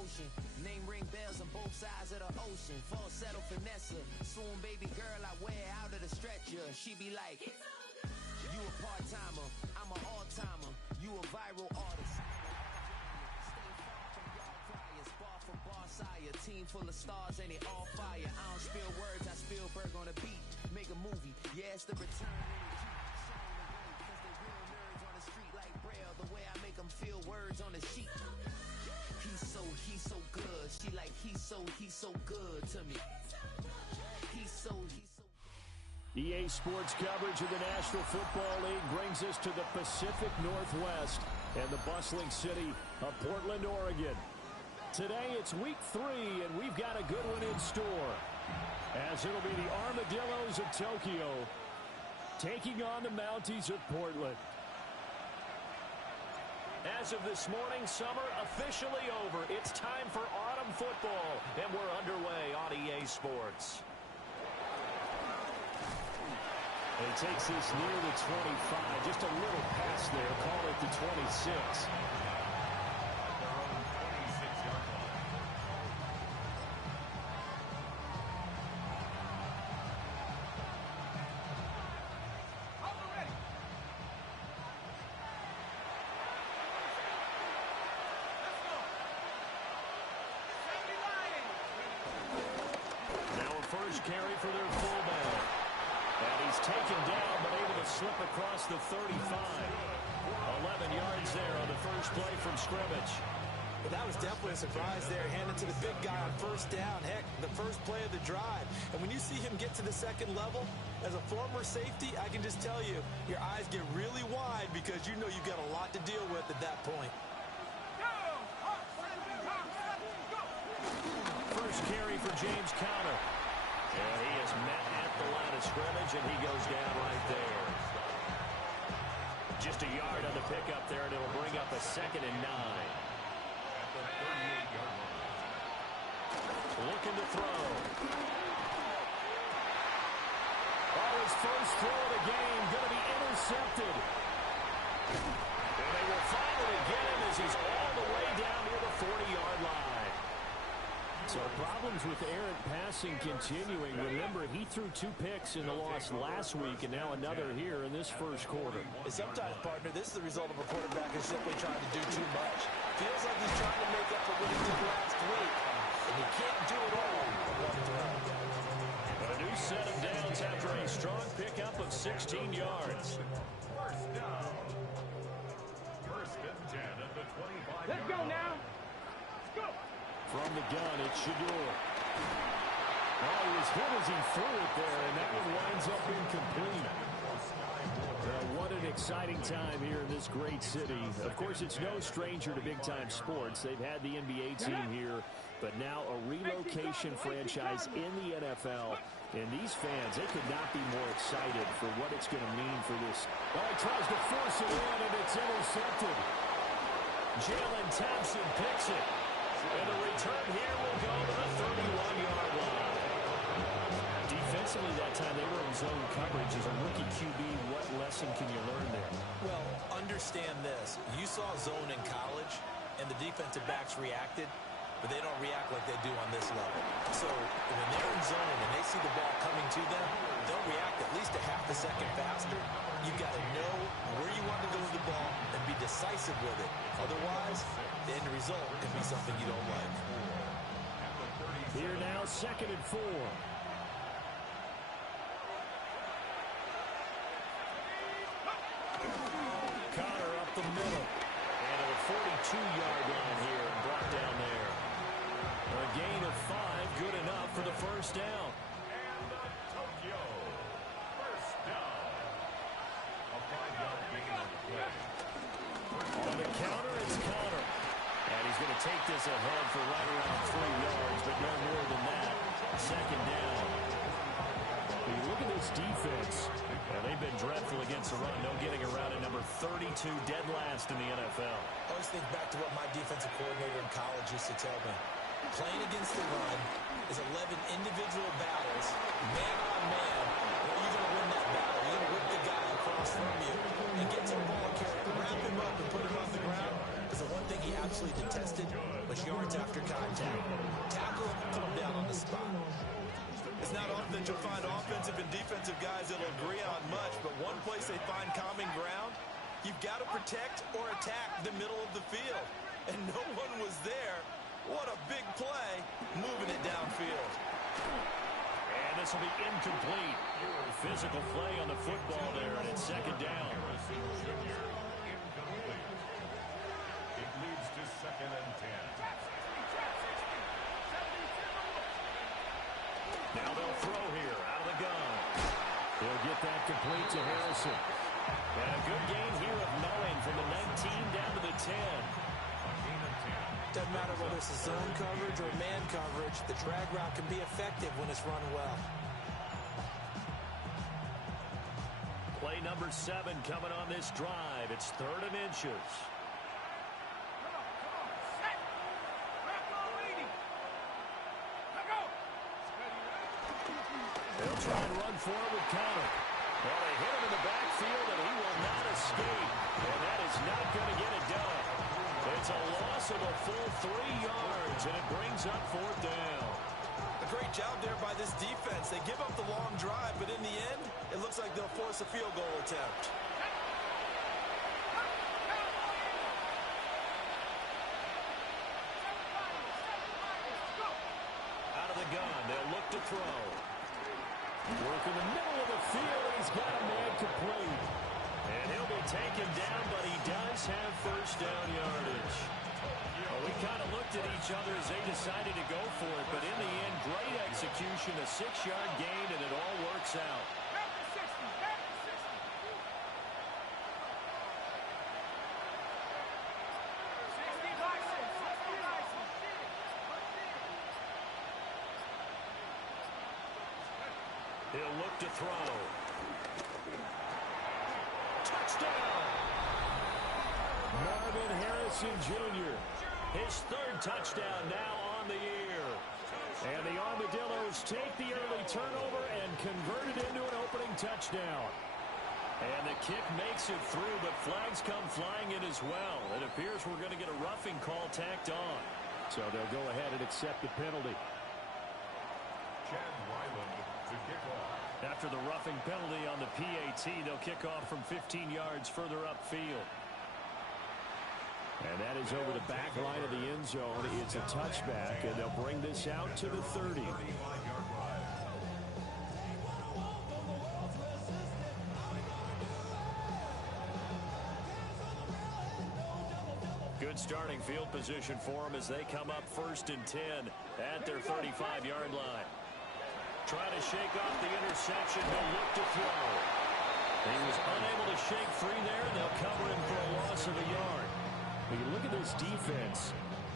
notion. Name ring bells on both sides of the ocean. Falsetto finesse, swoon baby girl I wear out of the stretcher. She be like, you a part-timer, I'm an all-timer. You a viral artist. Stay far from y'all criers, bar for bar sire. Team full of stars and it all fire. I don't spill words, I Spielberg on a beat. Make a movie, yeah, it's the return. Cause they real nerds on the street like Braille. The way I make them feel words on the sheet. He's so good. She like, he's so good to me. He's so EA Sports coverage of the National Football League brings us to the Pacific Northwest and the bustling city of Portland, Oregon. Today it's week 3, and we've got a good one in store, as it'll be the Armadillos of Tokyo taking on the Mounties of Portland. As of this morning, summer officially over. It's time for autumn football, and we're underway on EA Sports. He takes this near the 25, just a little pass there, call it the 26. Now a first carry for their fullback. And he's taken down, but able to slip across the 35. 11 yards there on the first play from scrimmage. Well, that was definitely a surprise there, handed to the big guy on first down. Heck, the first play of the drive. And when you see him get to the second level, as a former safety, I can just tell you, your eyes get really wide because you know you've got a lot to deal with at that point. First carry for James Conner. And he is met at the line of scrimmage, and he goes down right there. Just a yard on the pickup there, and it'll bring up a 2nd and 9. Looking to throw. Oh, his first throw of the game going to be intercepted. And they will finally get him as he's all the way down near the 40-yard line. So problems with errant passing continuing. Remember, he threw 2 picks in the loss last week, and now another here in this first quarter. And sometimes, partner, this is the result of a quarterback who's simply trying to do too much. Feels like he's trying to make up for what he did last week, and he can't do it all in one throw. A new set of downs after a strong pickup of 16 yards. First down. First and 10 at the 25. Let's go now. Let's go. From the gun, it's Shador. Oh, he was hit as he threw it there, and that one winds up incomplete. What an exciting time here in this great city. Of course, it's no stranger to big-time sports. They've had the NBA team here, but now a relocation franchise in the NFL. And these fans, they could not be more excited for what it's going to mean for this. Oh, he tries to force it in, and it's intercepted. Jalen Thompson picks it. And the return here will go to the 31-yard line. Defensively that time, they were in zone coverage. As a rookie QB, what lesson can you learn there? Well, understand this. You saw zone in college, and the defensive backs reacted, but they don't react like they do on this level. So when they're in zone and they see the ball coming to them, they'll react at least a half a second faster. You've got to know where you want to go with the ball and be decisive with it. Otherwise, the end result can be something you don't like. Here now, 2nd and 4. Conner up the middle. And at the 42-yard line here and brought down there. A gain of 5, good enough for the first down. And the Tokyo first down. A 5-yard gain on the play. On the counter, it's Conner. And he's going to take this ahead for right around 3 yards, but no more than that. 2nd down. When you look at this defense, they've been dreadful against the run. No getting around at number 32, dead last in the NFL. I always think back to what my defensive coordinator in college used to tell me. Playing against the run is 11 individual battles, man on man. Where are you going to win that battle? You're going to whip the guy across from you and get some ball carrier, wrap him up and put him on the ground. Because the one thing he absolutely detested much yards after contact. Tackle him, put him down on the spot. It's not often that you'll find offensive and defensive guys that'll agree on much, but one place they find common ground, you've got to protect or attack the middle of the field. And no one was there. What a big play, moving it downfield. And this will be incomplete. Physical play on the football there, and it's second down. It leads to 2nd and 10. Now they'll throw here out of the gun. He'll get that complete to Harrison. And a good gain here of 9 from the 19 down to the 10. Doesn't matter whether it's a zone coverage or man coverage, the drag route can be effective when it's run well. Play number 7 coming on this drive. It's 3rd and inches. They'll try and run forward with Conner. Well, they hit him in the backfield, and he will not escape. And that is not going to get it done. It's a loss of a full 3 yards, and it brings up 4th down. A great job there by this defense. They give up the long drive, but in the end, it looks like they'll force a field goal attempt. Out of the gun, they'll look to throw. Work in the middle of the field, and he's got a man complete. And he'll be taken down, but he does have 1st down yardage. Well, we kind of looked at each other as they decided to go for it, but in the end, great execution, a 6-yard gain, and it all works out. He'll look to throw. Touchdown! Marvin Harrison Jr., his 3rd touchdown now on the year. And the Armadillos take the early turnover and convert it into an opening touchdown. And the kick makes it through, but flags come flying in as well. It appears we're going to get a roughing call tacked on. So they'll go ahead and accept the penalty. Chad Ryland to kick off. After the roughing penalty on the PAT, they'll kick off from 15 yards further upfield. And that is over the back line of the end zone. It's a touchback, and they'll bring this out to the 30. Good starting field position for them as they come up 1st and 10 at their 35-yard line. Trying to shake off the interception. He'll look to throw. He was unable to shake free there, and they'll cover him for a loss of a yard. When you look at this defense,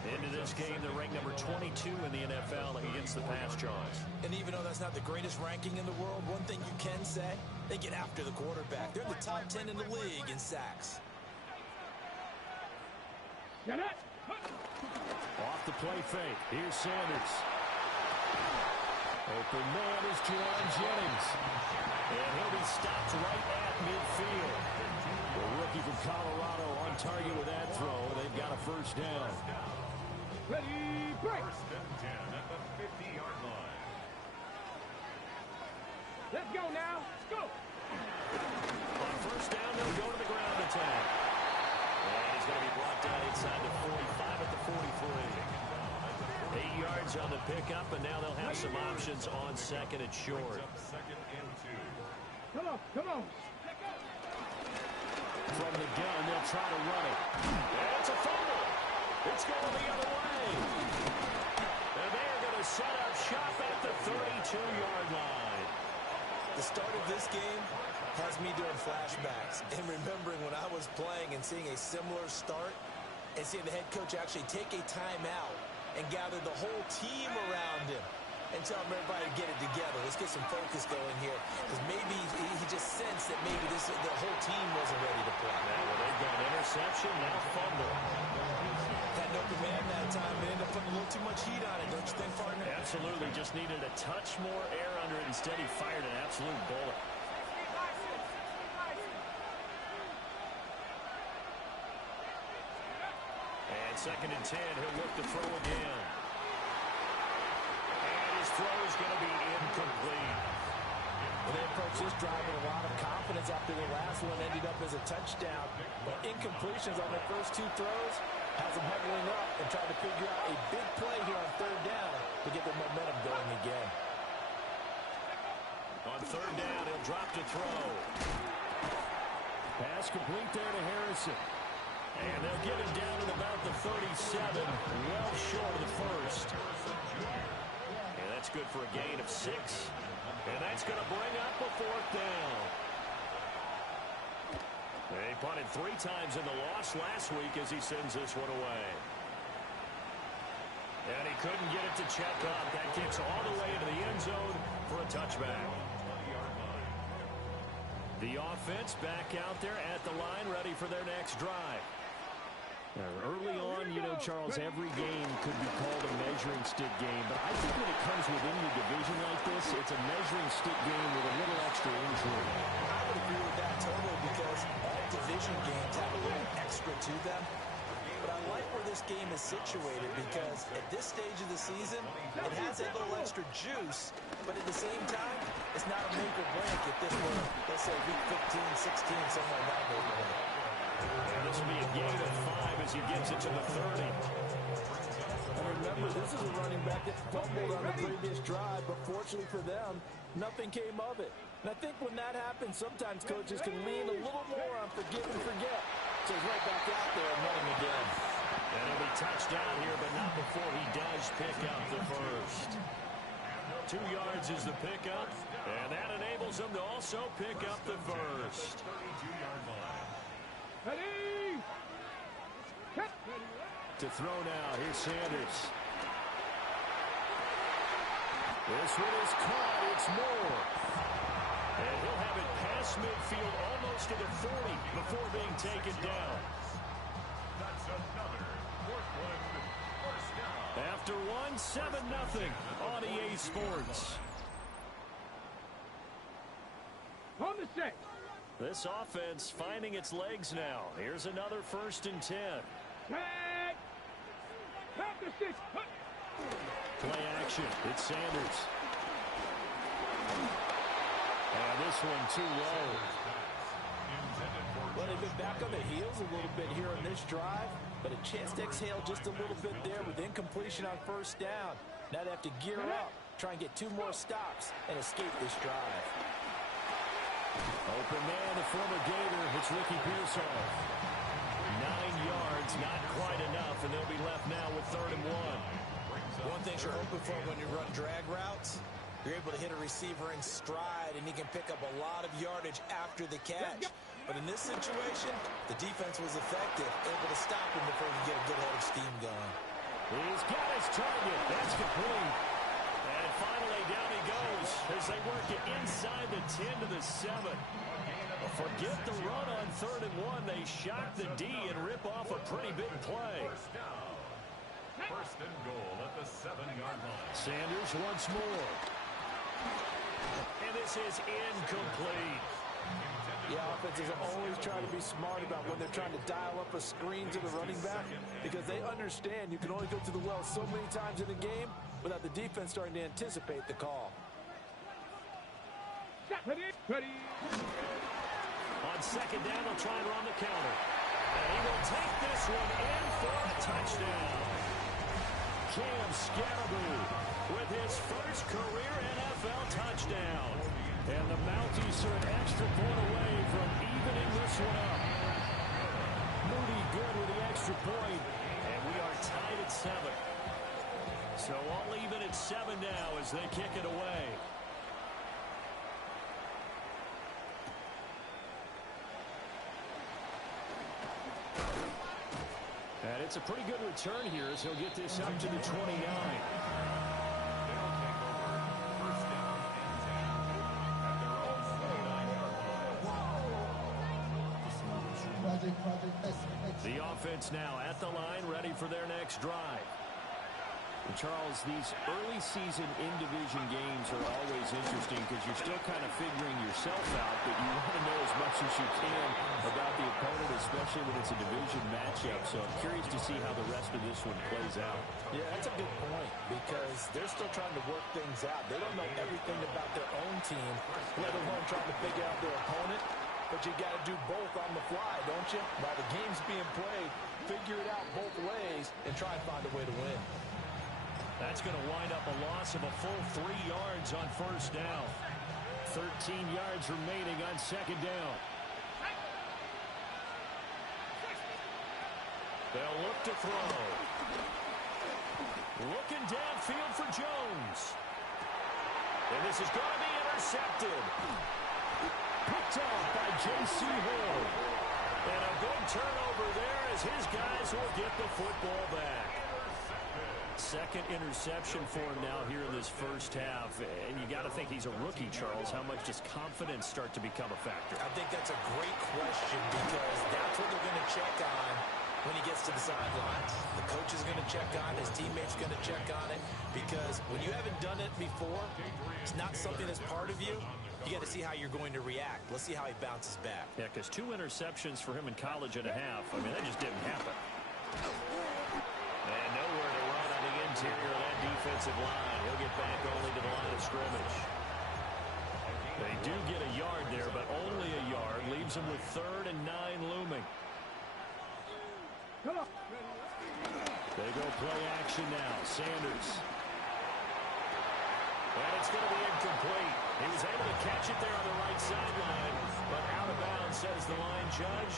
into this game, they're ranked number 22 in the NFL against the pass jaws. And even though that's not the greatest ranking in the world, one thing you can say, they get after the quarterback. They're in the top 10 in the league in sacks. Off the play fake. Here's Sanders. Open man is Juwan Jennings. And he'll be stopped right at midfield. The rookie from Colorado on target with that throw. They've got a 1st down. Ready, break. 1st and 10 at the 50-yard line. Let's go now. Let's go. On 1st down, they'll go to the ground attack. And he's going to be brought down inside the 45 at the 43. 8 yards on the pickup, and now they'll have some options on 2nd and short. 2nd and 2. Come on, come on. From the gun, they'll try to run it. And it's a fumble. It's going the other way. And they're going to set up shop at the 32-yard line. The start of this game has me doing flashbacks and remembering when I was playing and seeing a similar start and seeing the head coach actually take a timeout and gather the whole team around him and tell everybody to get it together. Let's get some focus going here, because maybe he just sensed that maybe the whole team wasn't ready to play. Now, well, they've got interception, now fumble. Had no command that time, but ended up putting a little too much heat on it, don't you think, partner? Absolutely, just needed a touch more air under it. Instead, he fired an absolute bullet. And On 2nd and 10, he'll look to throw again. And his throw is going to be incomplete. Well, they approached this drive with a lot of confidence after the last one ended up as a touchdown. But incompletions on their first 2 throws has them huddling up and trying to figure out a big play here on 3rd down to get their momentum going again. On 3rd down, he'll drop to throw. Pass complete there to Harrison. And they'll get him down at about the 37, well short of the first. And that's good for a gain of 6. And that's going to bring up a 4th down. They punted 3 times in the loss last week as he sends this one away. And he couldn't get it to check up. That kicks all the way into the end zone for a touchback. The offense back out there at the line, ready for their next drive. Early on, you know, Charles, every game could be called a measuring stick game. But I think when it comes within your division like this, it's a measuring stick game with a little extra intrigue. I would agree with that totally because all division games have a little extra to them. But I like where this game is situated because at this stage of the season, it has a little extra juice. But at the same time, it's not a make or break if this were, let's say, week 15, 16, somewhere in that neighborhood. And this will be a gain of 5 as he gets it to the 30. And remember, this is a running back that fumbled on the previous drive, but fortunately for them, nothing came of it. And I think when that happens, sometimes coaches can lean a little more on forgive and forget. So he's right back out there and running again. And he'll be touched down here, but not before he does pick up the first. 2 yards is the pickup, and that enables him to also pick up the first. 32-yard line. Ready. Hit. To throw now, here's Sanders. This one is caught, it's Moore. And he'll have it past midfield almost to the 40 before being taken down. That's another Portland first down. After one, 7-0 on EA Sports. On the set. This offense finding its legs now. Here's another 1st and 10. Tag. Back to 6. Play action. It's Sanders. And this one too low. Well, they've been back on their heels a little bit here on this drive, but a chance to exhale just a little bit there with incompletion on 1st down. Now they have to gear up, try and get 2 more stops, and escape this drive. Open man, the former Gator. It's Ricky Pearsall. 9 yards, not quite enough, and they'll be left now with 3rd and 1. One thing you're hoping for when you run drag routes, you're able to hit a receiver in stride, and he can pick up a lot of yardage after the catch. But in this situation, the defense was effective, able to stop him before he get a good head of steam going. He's got his target. That's complete. And finally, down he goes as they work it inside the 10 to the 7. Forget the run on 3rd and 1. They shock the D and rip off a pretty big play. First down. 1st and goal at the 7-yard line. Sanders once more. And this is incomplete. Yeah, offenses always try to be smart about when they're trying to dial up a screen to the running back because they understand you can only go to the well so many times in a game without the defense starting to anticipate the call. Ready. Ready. On 2nd down, they'll try and run the counter. And he will take this one in for a touchdown. Cam Scaraboo with his first career NFL touchdown. And the Mounties are an extra point away from evening this one up. Moody good with the extra point, and we are tied at 7. So all even at 7 now as they kick it away. And it's a pretty good return here as he'll get this up to the 29. The offense now at the line, ready for their next drive. Charles, these early season in-division games are always interesting because you're still kind of figuring yourself out, but you want to know as much as you can about the opponent, especially when it's a division matchup. So I'm curious to see how the rest of this one plays out. Yeah, that's a good point because they're still trying to work things out. They don't know everything about their own team, let alone trying to figure out their opponent. But you got to do both on the fly, don't you? While the game's being played, figure it out both ways and try and find a way to win. That's going to wind up a loss of a full 3 yards on first down. 13 yards remaining on second down. They'll look to throw. Looking downfield for Jones. And this is going to be intercepted. Picked off by J.C. Hill. And a good turnover there as his guys will get the football back. Second interception for him now here in this first half. And you got to think he's a rookie, Charles. How much does confidence start to become a factor? I think that's a great question because that's what they're going to check on when he gets to the sidelines. The coach is going to check on, his teammates going to check on it because when you haven't done it before, it's not something that's part of you. You got to see how you're going to react. Let's see how he bounces back. Yeah, because 2 interceptions for him in college and a half. I mean, that just didn't happen. And nowhere to run on the interior of that defensive line. He'll get back only to the line of scrimmage. They do get a yard there, but only a yard. Leaves them with 3rd and 9 looming. They go play action now. Sanders. And it's going to be incomplete. He was able to catch it there on the right sideline, but out of bounds, says the line judge.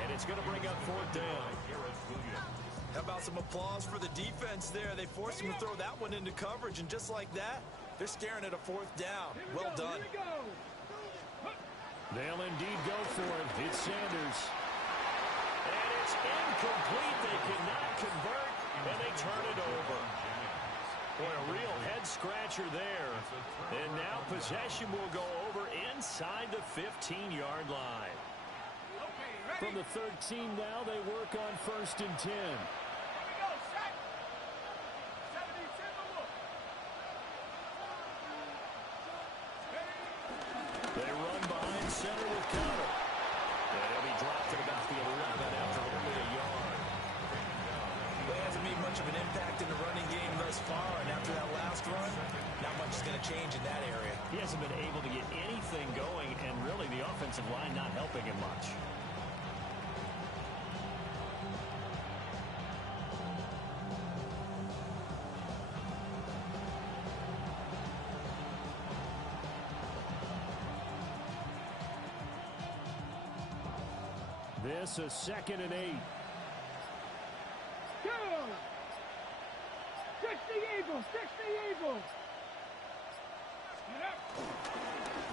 And it's going to bring up 4th down. How about some applause for the defense there? They forced him to throw that one into coverage, and just like that, they're staring at a 4th down. Well done. They'll indeed go for it. It's Sanders. And it's incomplete. They cannot convert, and they turn it over. Boy, a real head-scratcher there. And now possession will go over inside the 15-yard line. From the 13 now, they work on 1st and 10. They run behind center with Cutter. And he'll be dropped at about the 11 after only a yard. Well, it hasn't made much of an impact in the running game thus far, and after that last run, not much is going to change in that area. He hasn't been able to get anything going, and really the offensive line not helping him much. This is 2nd and 8. Go! 60 Eagles! 60 Eagles!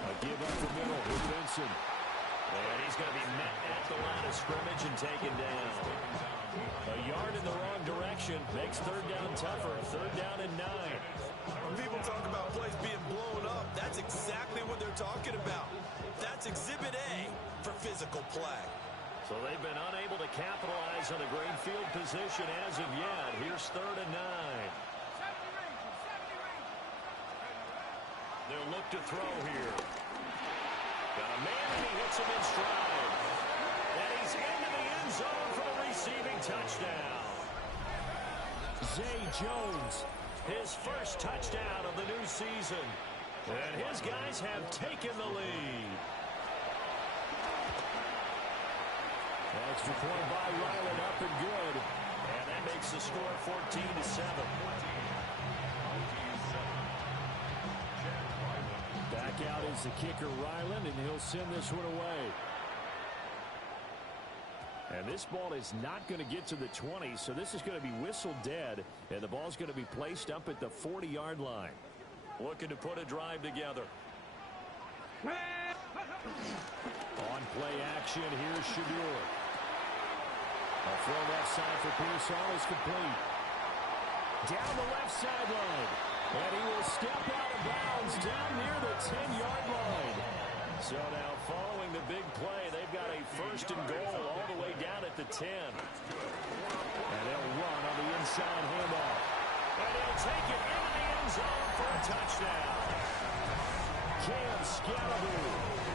A give up the middle with Vincent. And he's going to be met at the line of scrimmage and taken down. A yard in the wrong direction makes 3rd down tougher. 3rd down and 9. When people talk about plays being blown up, that's exactly what they're talking about. That's Exhibit A for physical play. So they've been unable to capitalize on a great field position as of yet. Here's 3rd and 9. They'll look to throw here. Got a man and he hits him in stride. And he's into the end zone for the receiving touchdown. Zay Jones, his first touchdown of the new season. And his guys have taken the lead. Extra point by Ryland, up and good. And that makes the score 14-7. Back out is the kicker, Ryland, and he'll send this one away. And this ball is not going to get to the 20, so this is going to be whistled dead, and the ball's going to be placed up at the 40-yard line. Looking to put a drive together. On play action, here's Shadur. A throw left side for Pearsall is complete. Down the left sideline. And he will step out of bounds down near the 10-yard line. So now following the big play, they've got a 1st and goal all the way down at the 10. And they'll run on the inside handoff. And he'll take it into the end zone for a touchdown. Cam Scalaboo,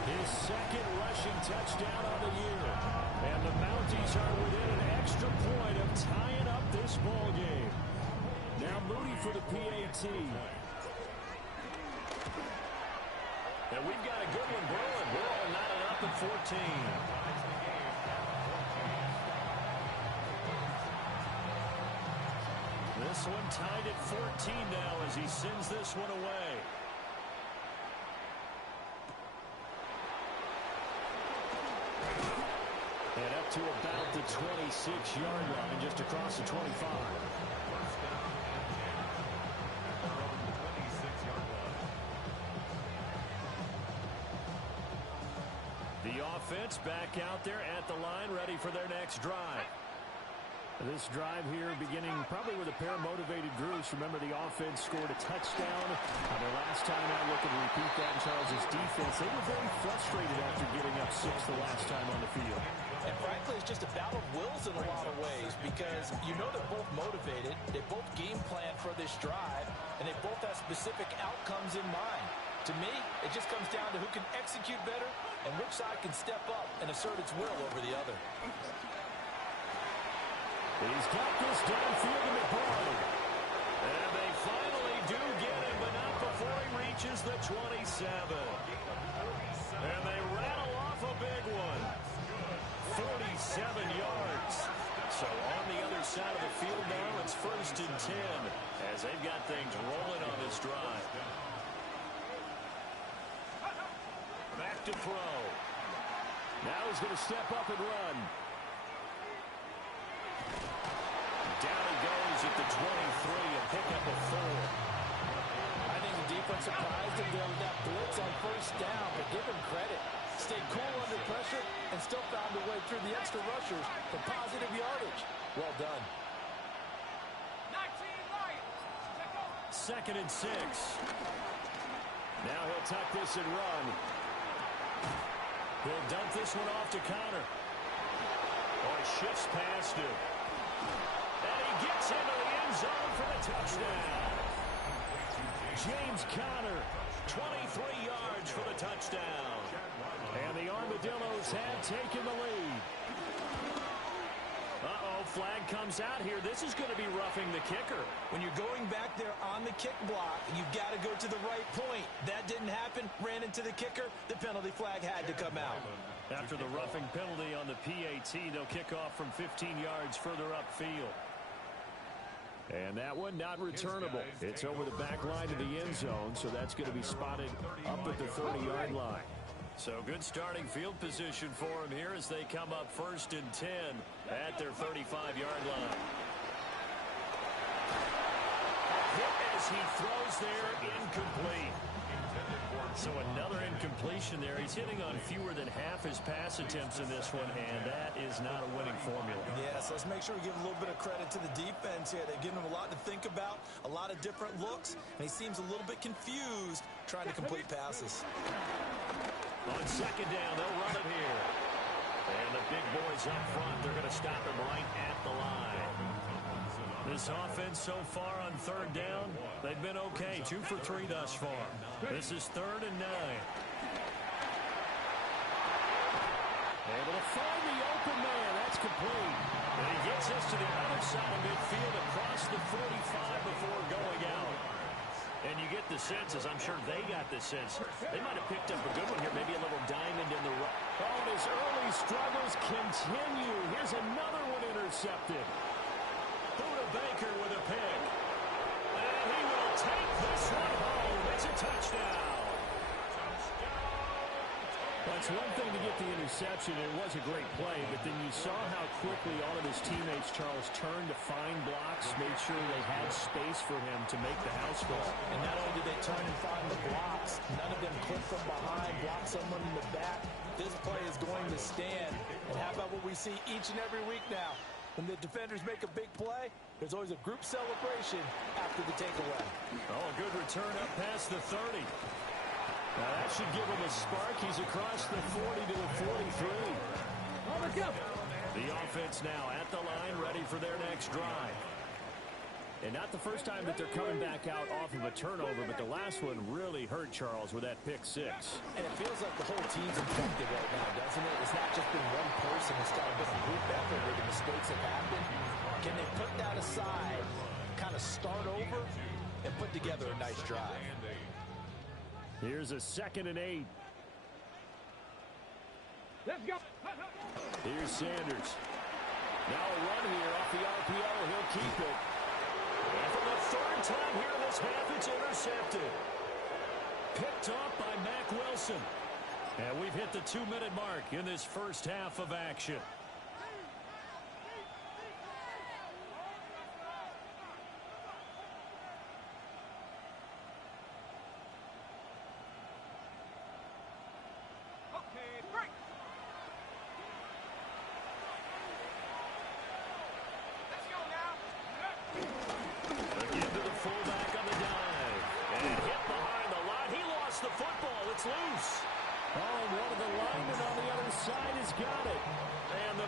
his second rushing touchdown on the year. And the Mounties are within an extra point of tying up this ball game. Now Moody for the PAT. And we've got a good one brewing. We're all knotted up at 14. This one tied at 14 now as he sends this one away. And up to about the 26-yard line, just across the 25. The offense back out there at the line, ready for their next drive. This drive here beginning probably with a pair of motivated groups. Remember, the offense scored a touchdown. Their last time out, looking to repeat that in Charles' defense. They were very frustrated after giving up 6 the last time on the field. And frankly, it's just a battle of wills in a lot of ways because you know they're both motivated. They both game plan for this drive, and they both have specific outcomes in mind. To me, it just comes down to who can execute better and which side can step up and assert its will over the other. He's got this downfield to McBride. And they finally do get him, but not before he reaches the 27. And they rattle off a big one. 47 yards. So on the other side of the field now, it's 1st and 10 as they've got things rolling on this drive. Back to throw. Now he's going to step up and run. Down he goes at the 23, a pickup of 4. I think the defense surprised him there with that blitz on 1st down, but give him credit. Stayed cool under pressure and still found a way through the extra rushers for positive yardage. Well done. 2nd and 6. Now he'll tuck this and run. He'll dump this one off to Connor. Oh, he shifts past him. And he gets into the end zone for the touchdown. James Conner, 23 yards for the touchdown. And the Armadillos have taken the lead. Uh-oh, flag comes out here. This is going to be roughing the kicker. When you're going back there on the kick block, you've got to go to the right point. That didn't happen. Ran into the kicker. The penalty flag had to come out. After the roughing penalty on the PAT, they'll kick off from 15 yards further upfield. And that one not returnable. It's over the back line of the end zone, so that's going to be spotted up at the 30-yard line. So good starting field position for them here as they come up 1st and 10 at their 35-yard line. Hit as he throws there, incomplete. So another incompletion there. He's hitting on fewer than half his pass attempts in this one, and that is not a winning formula. Yes, let's make sure we give a little bit of credit to the defense here. They've given him a lot to think about, a lot of different looks, and he seems a little bit confused trying to complete passes. On 2nd down, they'll run it here. And the big boys up front, they're going to stop him right at the line. This offense so far on 3rd down, they've been okay. 2 for 3 thus far. This is 3rd and 9. Able to find the open man. That's complete. And he gets us to the other side of midfield across the 45 before going out. And you get the sense, as I'm sure they got the sense, they might have picked up a good one here, maybe a little diamond in the rough. Oh, and his early struggles continue. Here's another one intercepted. Buda Baker with a pick. And he will take this one home. It's a touchdown. That's one thing to get the interception. It was a great play, but then you saw how quickly all of his teammates, Charles, turned to find blocks, made sure they had space for him to make the house call. And not only did they turn and find the blocks, none of them clip from behind, block someone in the back. This play is going to stand. And how about what we see each and every week now? When the defenders make a big play, there's always a group celebration after the takeaway. Oh, a good return up past the 30. Now that should give him a spark. He's across the 40 to the 43. The offense now at the line, ready for their next drive. And not the first time that they're coming back out off of a turnover, but the last one really hurt Charles with that pick six. And it feels like the whole team's infected right now, doesn't it? It's not just been one person. It's got to be a group effort where the mistakes have happened. Can they put that aside, kind of start over, and put together a nice drive? Here's a 2nd and 8. Let's go. Here's Sanders. Now a run here off the RPO. He'll keep it. And for the 3rd time here in this half, it's intercepted. Picked off by Mack Wilson. And we've hit the 2-minute mark in this first half of action.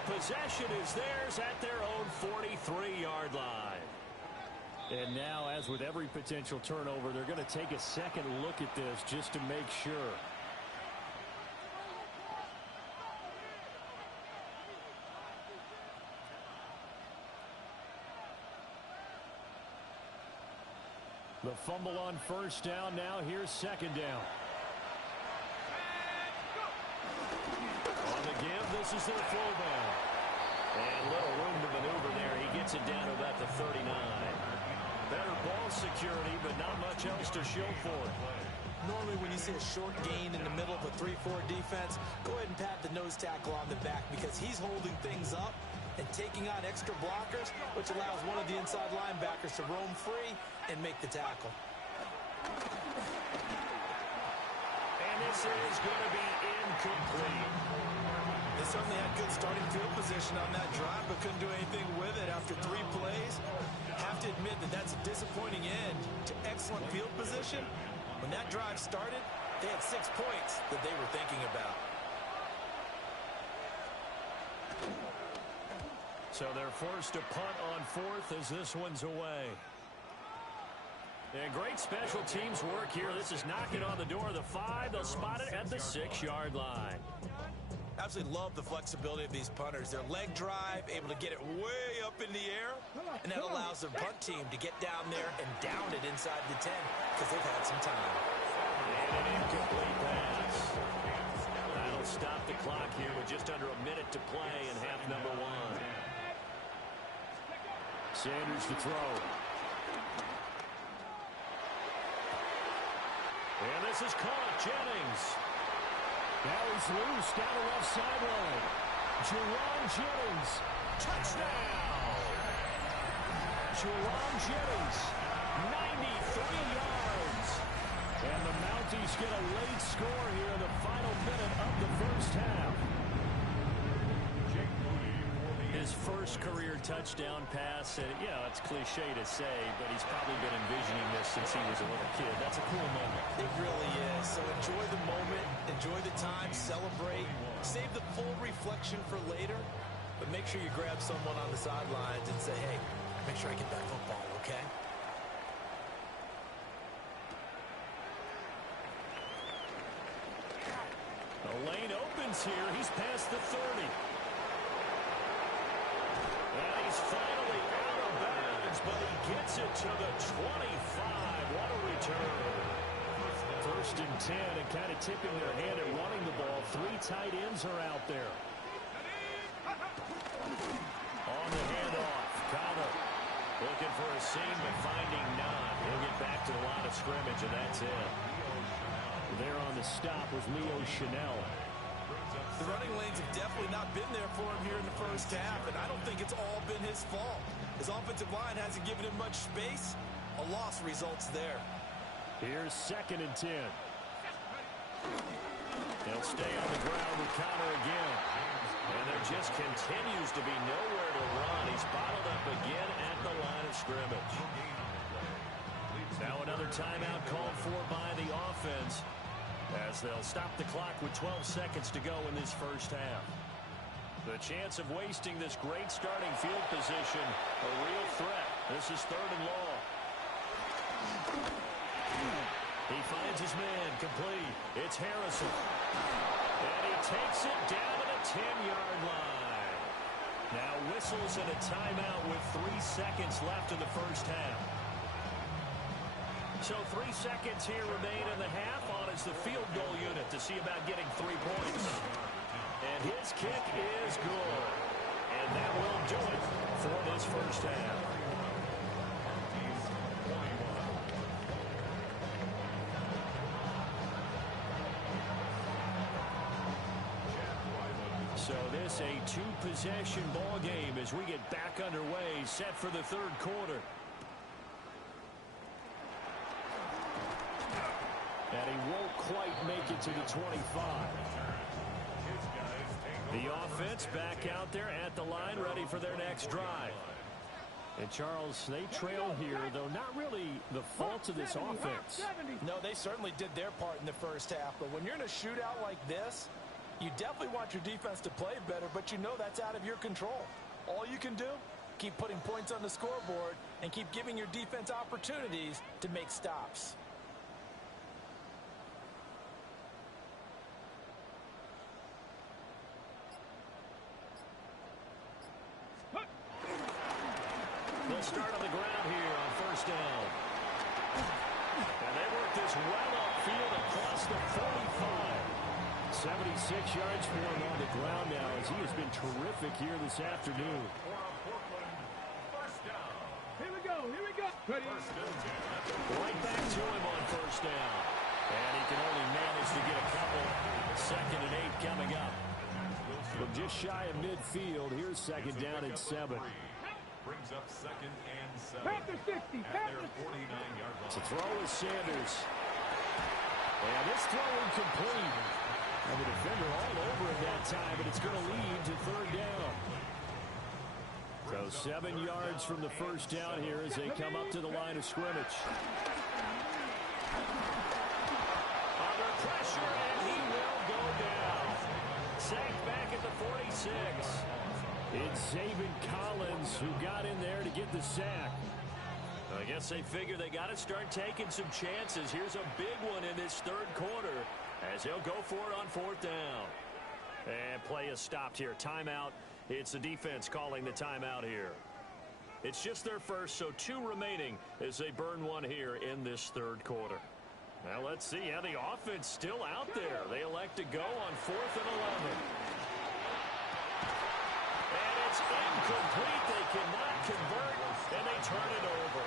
Possession is theirs at their own 43-yard line. And now, as with every potential turnover, they're going to take a second look at this just to make sure. The fumble on first down. Now here's 2nd down. On the give, this is their fullback. And little room to maneuver there. He gets it down to about the 39. Better ball security, but not much else to show for it. Normally when you see a short gain in the middle of a 3-4 defense, go ahead and pat the nose tackle on the back because he's holding things up and taking on extra blockers, which allows one of the inside linebackers to roam free and make the tackle. And this is going to be incomplete. They certainly had good starting field position on that drive, but couldn't do anything with it after 3 plays. Have to admit that that's a disappointing end to excellent field position. When that drive started, they had 6 points that they were thinking about. So they're forced to punt on 4th as this one's away. And great special teams work here. This is knocking on the door of the 5. They'll spot it at the 6-yard line. Absolutely love the flexibility of these punters. Their leg drive, able to get it way up in the air, and that allows the punt team to get down there and down it inside the 10 because they've had some time. And an incomplete pass. That'll stop the clock here with just under a minute to play in half number 1. Sanders to throw. And this is caught. Jennings. Now he's loose down the left sideline. Jerome Jennings. Touchdown. Jerome Jennings. 93 yards. And the Mounties get a late score here in the final minute of the first half. His first career touchdown pass, and it's cliche to say, but he's probably been envisioning this since he was a little kid. That's a cool moment. It really is. So enjoy the moment, enjoy the time, celebrate, save the full reflection for later, but make sure you grab someone on the sidelines and say, hey, make sure I get that football, okay? The lane opens here. He's past the 30. And he's finally out of bounds, but he gets it to the 25. What a return. 1st and 10, and kind of tipping their hand at running the ball. 3 tight ends are out there. On the handoff, Connor looking for a seam, but finding none. He'll get back to the line of scrimmage, and that's it. There on the stop was Leo Chanel. The running lanes have definitely not been there for him here in the first half, and I don't think it's all been his fault. His offensive line hasn't given him much space. A loss results there. Here's 2nd and 10. They'll stay on the ground with Connor again. And there just continues to be nowhere to run. He's bottled up again at the line of scrimmage. Now another timeout called for by the offense, as they'll stop the clock with 12 seconds to go in this first half. The chance of wasting this great starting field position, a real threat. This is 3rd and long. He finds his man, complete. It's Harrison. And he takes it down to the 10-yard line. Now whistles and a timeout with 3 seconds left in the first half. So 3 seconds here remain in the half. On is the field goal unit to see about getting 3 points. And his kick is good. And that will do it for this first half. So this a 2-possession ball game as we get back underway, set for the 3rd quarter. And he won't quite make it to the 25. The offense back out there at the line, ready for their next drive. And Charles, they trail here, though not really the fault of this offense. No, they certainly did their part in the first half. But when you're in a shootout like this, you definitely want your defense to play better, but you know that's out of your control. All you can do, keep putting points on the scoreboard and keep giving your defense opportunities to make stops. They'll start on the ground here on 1st down. And they work this well upfield across the 45. 76 yards for him on the ground now as he has been terrific here this afternoon. Here we go. Ready? Right back to him on 1st down. And he can only manage to get a couple. 2nd and 8 coming up. From just shy of midfield, here's 2nd down and 7. Brings up 2nd and 7. Panther 60. At their 49-yard line. To throw is Sanders. And this throw incomplete. And the defender all over him that time, but it's going to lead to 3rd down. So 7 yards from the 1st down here as they come up to the line of scrimmage. Under pressure, and he will go down. Sacked back at the 46. It's Zaven Collins who got in there to get the sack. I guess they figure they got to start taking some chances. Here's a big one in this 3rd quarter as he'll go for it on 4th down. And play is stopped here. Timeout. It's the defense calling the timeout here. It's just their first, so 2 remaining as they burn one here in this 3rd quarter. Now let's see how the offense still out there. They elect to go on 4th and 11. And it's incomplete. They cannot convert, and they turn it over.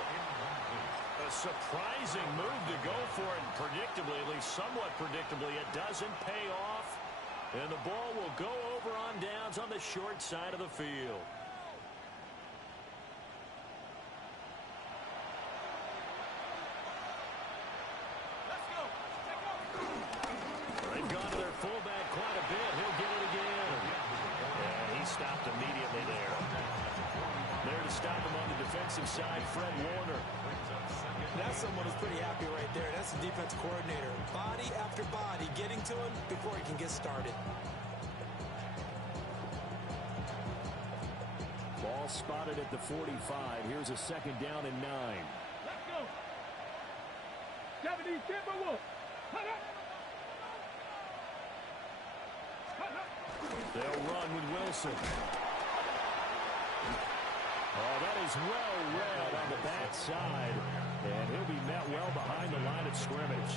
A surprising move to go for it. Predictably, at least somewhat predictably, it doesn't pay off. And the ball will go over on downs on the short side of the field. They've gone to their fullback quite a bit. He'll get it again. And he stopped immediately there. There to stop him on the defensive side, Fred Warner. That's someone who's pretty happy right there. That's the defense coordinator. Body after body getting to him before he can get started. Ball spotted at the 45. Here's a 2nd down and 9. Let's go. 70, Timber Wolf. They'll run with Wilson. Oh, that is well read on the backside. And he'll be met well behind the line of scrimmage.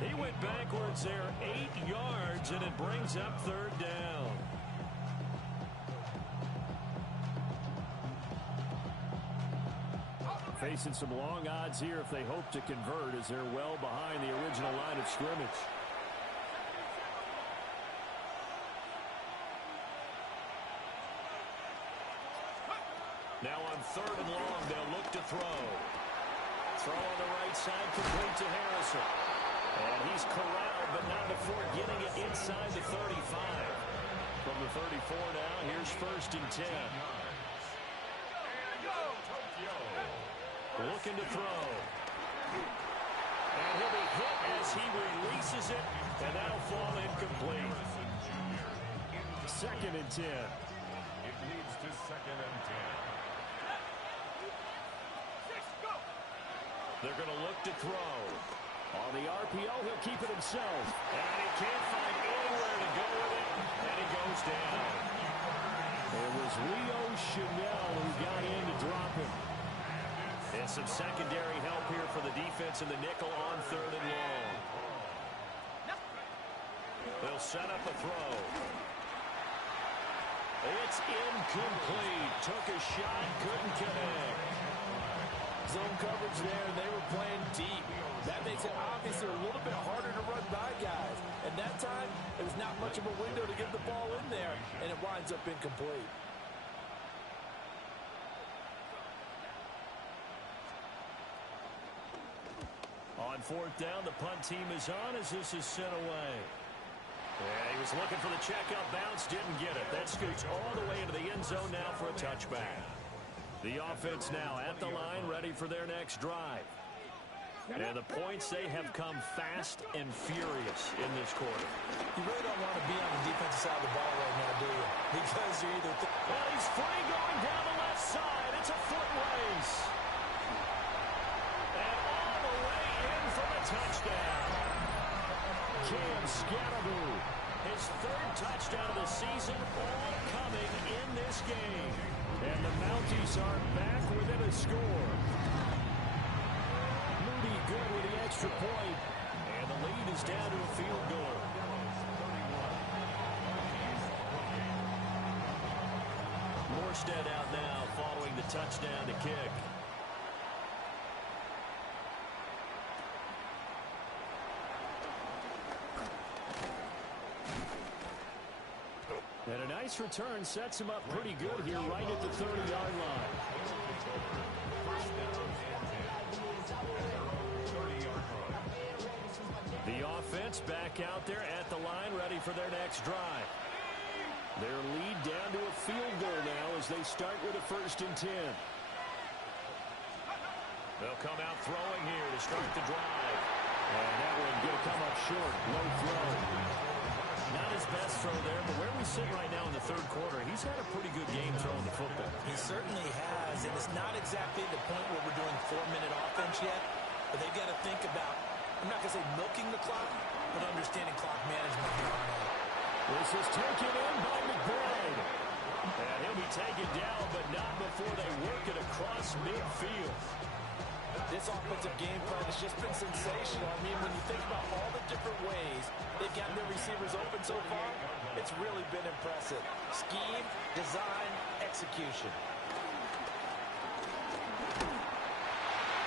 He went backwards there 8 yards, and it brings up 3rd down. Facing some long odds here if they hope to convert as they're well behind the original line of scrimmage. Now on 3rd and long, they'll look to throw. Throw on the right side, complete to Harrison. And he's corralled, but not before getting it inside the 35. From the 34 now, here's 1st and 10. Looking to throw. And he'll be hit as he releases it, and that'll fall incomplete. 2nd and 10. It leads to 2nd and 10. They're going to look to throw. On the RPO, he'll keep it himself. And he can't find anywhere to go with it, and he goes down. It was Leo Chanel who got in to drop him. And some secondary help here for the defense in the nickel on 3rd and long. They'll set up a throw. It's incomplete. Took a shot, couldn't connect. Zone coverage there, and they were playing deep. That makes it obviously a little bit harder to run by guys. And that time, there was not much of a window to get the ball in there, and it winds up incomplete. On 4th down, the punt team is on as this is sent away. Yeah, he was looking for the checkout bounce, didn't get it. That scoots all the way into the end zone now for a touchback. The offense now at the line, ready for their next drive. And the points, they have come fast and furious in this quarter. You really don't want to be on the defensive side of the ball right now, do you? Because you're either... Well, he's free going down the left side. It's a foot race. And all the way in for the touchdown. Cam Scatterboo, his 3rd touchdown of the season, all coming in this game. And the Mounties are back within a score. Moody good with the extra point. And the lead is down to a field goal. Morstead out now following the touchdown to kick. And a nice return sets him up pretty good here right at the 30-yard line. The offense back out there at the line ready for their next drive. Their lead down to a field goal now as they start with a 1st and 10. They'll come out throwing here to start the drive. And that one going to come up short. Low throw. Not his best throw there, but where we sit right now in the 3rd quarter, he's had a pretty good game throwing the football. He certainly has, and it's not exactly the point where we're doing 4-minute offense yet, but they've got to think about, I'm not going to say milking the clock, but understanding clock management here on out. This is taken in by McBride. And he'll be taken down, but not before they work it across midfield. This offensive game plan has just been sensational. I mean, when you think about all the different ways they've gotten their receivers open so far, it's really been impressive. Scheme, design, execution.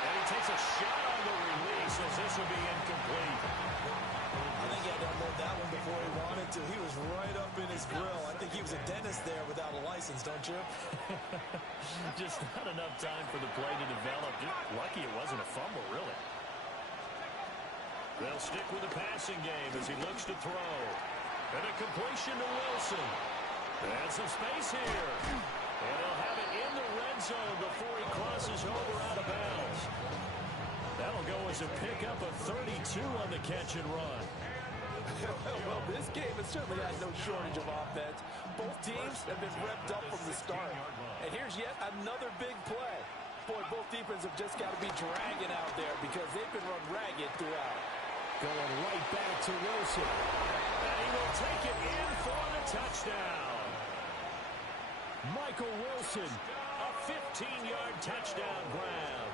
And he takes a shot on the release as this will be incomplete. I think he had to unload that one before he wanted to. He was right up in his grill. I think he was a dentist there without a license, don't you? Just not enough time for the play to develop. Just lucky it wasn't a fumble, really. They'll stick with the passing game as he looks to throw. And a completion to Wilson. And some space here. And he'll have it in the red zone before he crosses over out of bounds. That'll go as a pickup of 32 on the catch and run. Well, this game has certainly had no shortage of offense. Both teams have been revved up from the start. And here's yet another big play. Boy, both defenses have just got to be dragging out there because they've been run ragged throughout. Going right back to Wilson. And he will take it in for the touchdown. Michael Wilson, a 15-yard touchdown grab.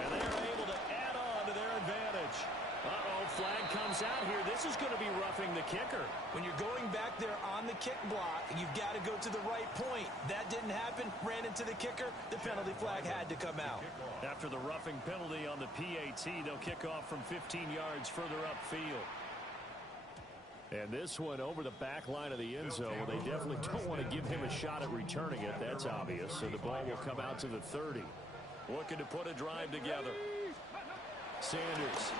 And they're able to add on to their advantage. Uh-oh, flag comes out here. This is going to be roughing the kicker. When you're going back there on the kick block, you've got to go to the right point. That didn't happen. Ran into the kicker. The penalty flag had to come out. After the roughing penalty on the PAT, they'll kick off from 15 yards further upfield. And this one over the back line of the end zone. Well, they definitely don't want to give him a shot at returning it. That's obvious. So the ball will come out to the 30. Looking to put a drive together. Sanders.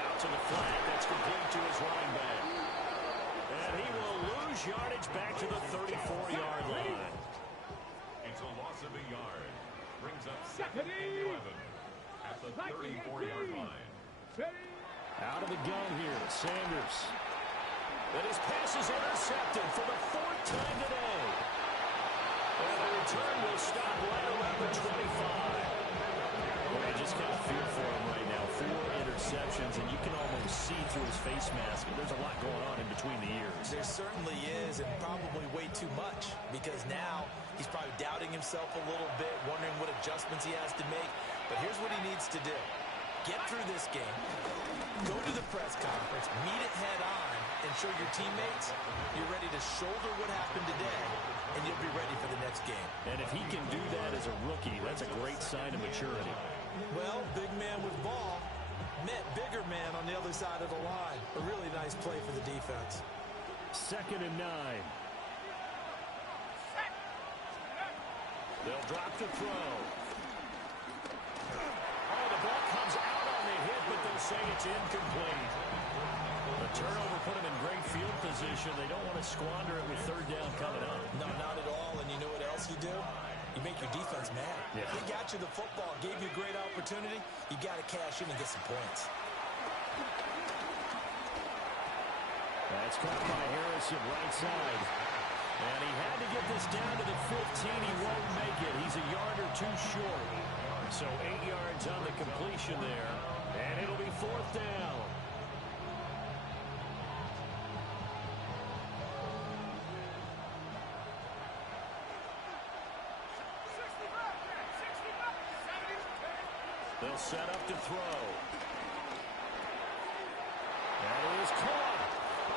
Out to the flat. That's complete to his running back. And he will lose yardage back to the 34-yard line. It's a loss of a yard. Brings up 2nd and 11 at the 34-yard line. Out of the gun here, Sanders. And his pass is intercepted for the 4th time today. And the return will stop right around the 25. Boy, I just kind of feel for him right now. 4 interceptions, and you can almost see through his face mask. There's a lot going on in between the ears. There certainly is, and probably way too much, because now he's probably doubting himself a little bit, wondering what adjustments he has to make. But here's what he needs to do. Get through this game, go to the press conference, meet it head on, and show your teammates you're ready to shoulder what happened today, and you'll be ready for the next game. And if he can do that as a rookie, that's a great sign of maturity. Well, big man with ball met bigger man on the other side of the line. A really nice play for the defense. 2nd and 9. They'll drop the throw. Oh, the ball comes out on the hit, but they'll say it's incomplete. The turnover put them in great field position. They don't want to squander it with 3rd down coming up. No, not at all. And you know what else you do? You make your defense mad. Yeah. He got you the football, gave you a great opportunity. You got to cash in and get some points. That's caught by Harrison right side. And he had to get this down to the 15. He won't make it. He's a yard or 2 short. So 8 yards on the completion there. And it'll be 4th down. They'll set up to throw. That is caught.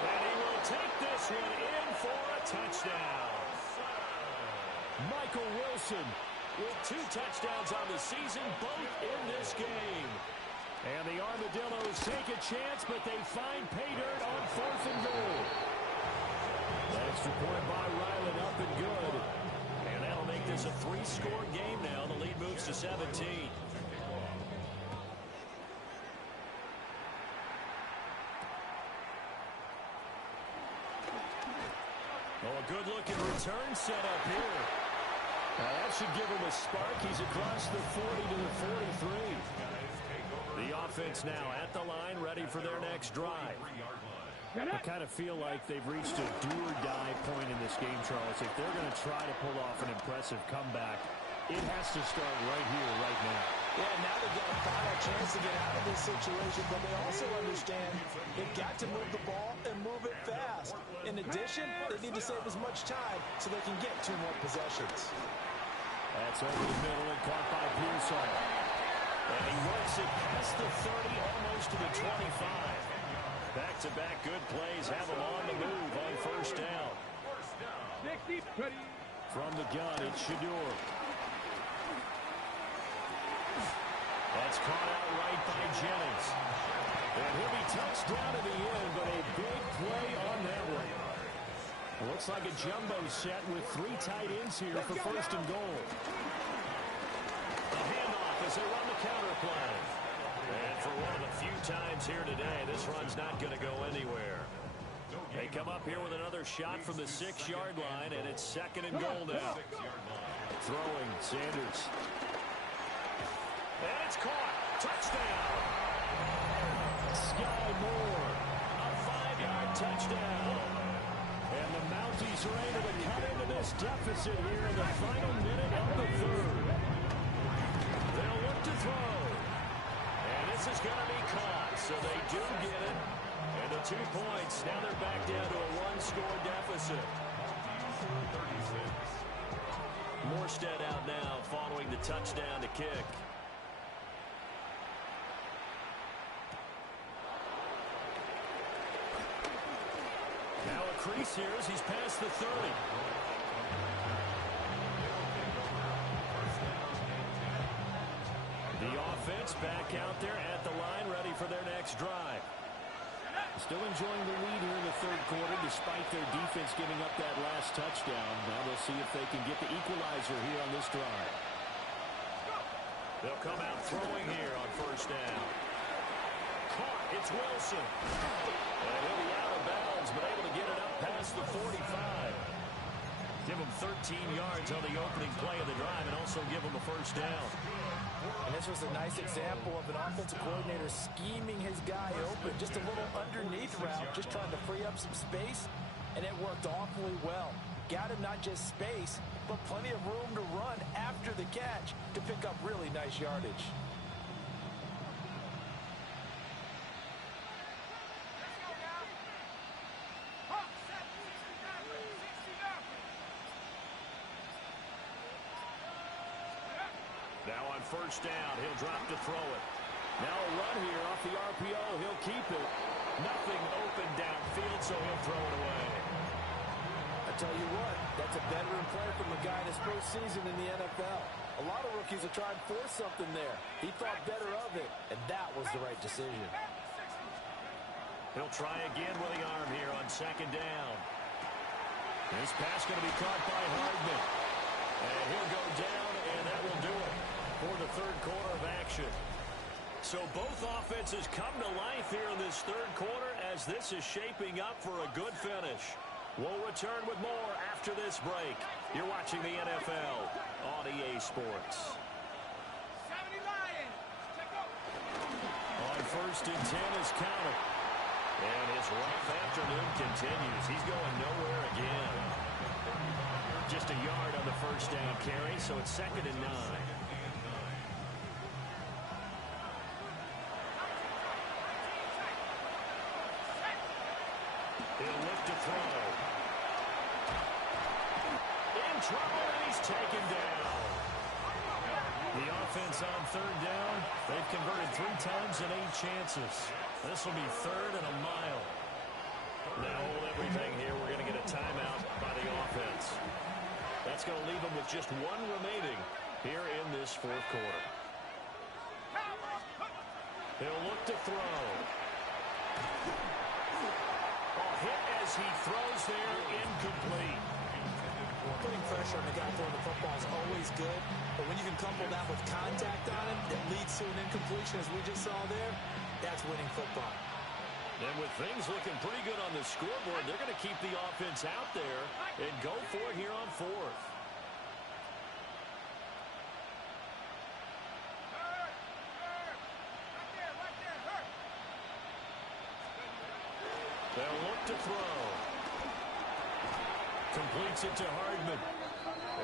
And he will take this one in for a touchdown. Michael Wilson with 2 touchdowns on the season, both in this game. And the Armadillos take a chance, but they find pay dirt on 4th and goal. Extra point by Ryland, up and good. And that'll make this a 3-score game now. The lead moves to 17. Oh, a good-looking return set up here. Now that should give him a spark. He's across the 40 to the 43. The offense now at the line, ready for their next drive. I kind of feel like they've reached a do-or-die point in this game, Charles. If they're going to try to pull off an impressive comeback, it has to start right here, right now. Yeah, now they've got a final chance to get out of this situation, but they also understand they've got to move the ball and move it fast. In addition, they need to save as much time so they can get 2 more possessions. That's over the middle and caught by Pearsall. And he works it past the 30, almost to the 25. Back-to-back good plays have him on the move on 1st down. 60, ready. From the gun, it's Shador. That's caught out right by Jennings. And he'll be touched down to the end, but a big play on that one. Looks like a jumbo set with 3 tight ends here for 1st and goal. A handoff as they run the counter play. And for one of the few times here today, this run's not going to go anywhere. They come up here with another shot from the 6-yard line, and it's 2nd and goal now. Throwing, Sanders. And it's caught. Touchdown. Sky Moore. A 5-yard touchdown. And the Mounties are able to cut into this deficit here in the final minute of the 3rd. They'll look to throw. And this is going to be caught. So they do get it. And the 2 points. Now they're back down to a 1-score deficit. 36. Morstead out now following the touchdown to kick. Now a crease here as he's past the 30. The offense back out there at the line, ready for their next drive. Still enjoying the lead here in the 3rd quarter, despite their defense giving up that last touchdown. Now they'll see if they can get the equalizer here on this drive. They'll come out throwing here on 1st down. Caught, it's Wilson. And he'll be out of bounds, but able to get it up past the 45. Give him 13 yards on the opening play of the drive and also give him a 1st down. And this was a nice example of an offensive coordinator scheming his guy open. Just a little underneath route, just trying to free up some space, and it worked awfully well. Got him not just space, but plenty of room to run after the catch to pick up really nice yardage. first down. He'll drop to throw it. Now a run here off the RPO. He'll keep it. Nothing open downfield, so he'll throw it away. I tell you what, that's a veteran play from a guy in his first season in the NFL. A lot of rookies will try and force something there. He thought better of it, and that was the right decision. He'll try again with the arm here on second down. This pass going to be caught by Hardman. And he'll go down, and that will do it for the third quarter of action. So both offenses come to life here in this third quarter as this is shaping up for a good finish. We'll return with more after this break. You're watching the NFL on EA Sports. On first and 10 is counted. And his rough afternoon continues. He's going nowhere again. Just a yard on the first down carry, so it's 2nd and 9. He'll look to throw. In trouble, and he's taken down. The offense on third down, they've converted 3 times and 8 chances. This will be 3rd and a mile. Now hold everything here. We're going to get a timeout by the offense. That's going to leave them with just 1 remaining here in this fourth quarter. He'll look to throw. Hit as he throws there, incomplete. Putting pressure on the guy throwing the football is always good, but when you can couple that with contact on him that leads to an incompletion, as we just saw there, that's winning football. And with things looking pretty good on the scoreboard, they're going to keep the offense out there and go for it here on 4th. They'll look to throw. Completes it to Hardman.